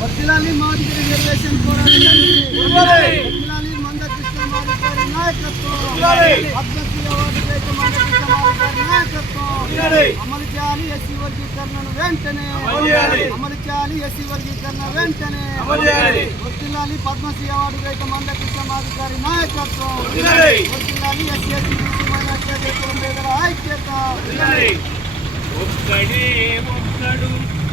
వర్తిలాలి మాదిరి రిజర్వేషన్ పోరాటానికి వర్తిలాలి మంద కృష్ణ మాదిరి గారి నాయకత్వం. పద్మశ్రీ అవార్డు గ్రహీత మంద కృష్ణ మాదిరి గారి నాయకత్వం. అమలు చేయాలి ఎస్సీ వర్గీకరణను వెంటనే. అమలు చేయాలి. ఎస్సీ వర్గీకరణ వెంటనే. వర్తిల్లాలి పద్మశ్రీ అవార్డు గ్రహీత మంద కృష్ణ మాదిరి గారి నాయకత్వం. వర్తిల్లాలి ఎస్సీ ఎస్సీ మైనార్టీ ఐక్యత. ఒక్కడే ఒక్కడు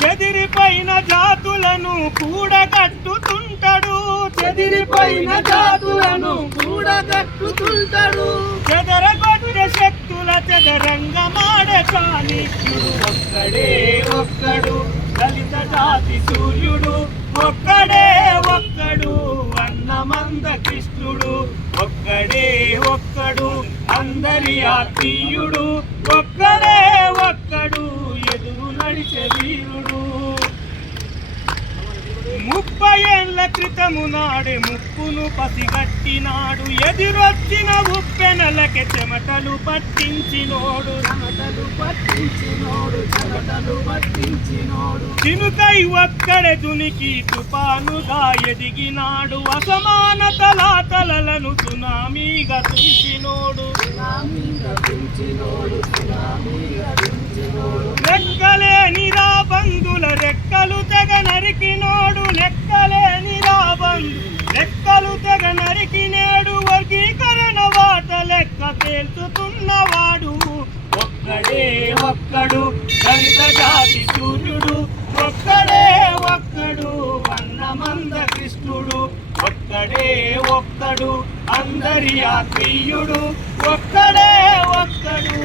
వీరుడు చెదిరిపోయిన జాతులను కూడగట్టుతుంటాడు. చెదిరిపోయిన జాతులను కూడగట్టుతుంటాడు. చెదరగొట్టే శక్తుల చెదరంగమాడే చాణిక్యుడు ఒక్కడే ఒక్కడు దళిత జాతి సూర్యుడు. ఒక్కడే ఒక్కడు అన్నమంద కృష్ణుడు. ఒక్కడే ఒక్కడు అందరి ఆత్మీయుడు. ఒక్కడే వీరుడు. ముప్పై ఏళ్ళ క్రితము నాడే ముప్పును పసిగట్టినాడు. ఎదురొచ్చిన ఉప్పెనలకి చెమటలు పట్టించినోడు. చెమటలు పట్టించినోడు చెమటలు పట్టించినోడు. చినుకై ఒక్కడే దునికి తుపానుగా ఎదిగినాడు. అసమానతలాతలను సునామీగా తుంచినోడు. సునామీగా పించినోడు సునామీగా లెక్కలు తెగ నరికినోడు లెక్కలేని రాబందు. లెక్కలు తెగ నరికినేడు వర్గీకరణ వాట లెక్క తేల్చుతున్నవాడు ఒక్కడే ఒక్కడు దళిత జాతి సూర్యుడు ఒక్కడే ఒక్కడు అన్నమంద కృష్ణుడు. ఒక్కడే ఒక్కడు అందరి ఆత్మీయుడు. ఒక్కడే ఒక్కడు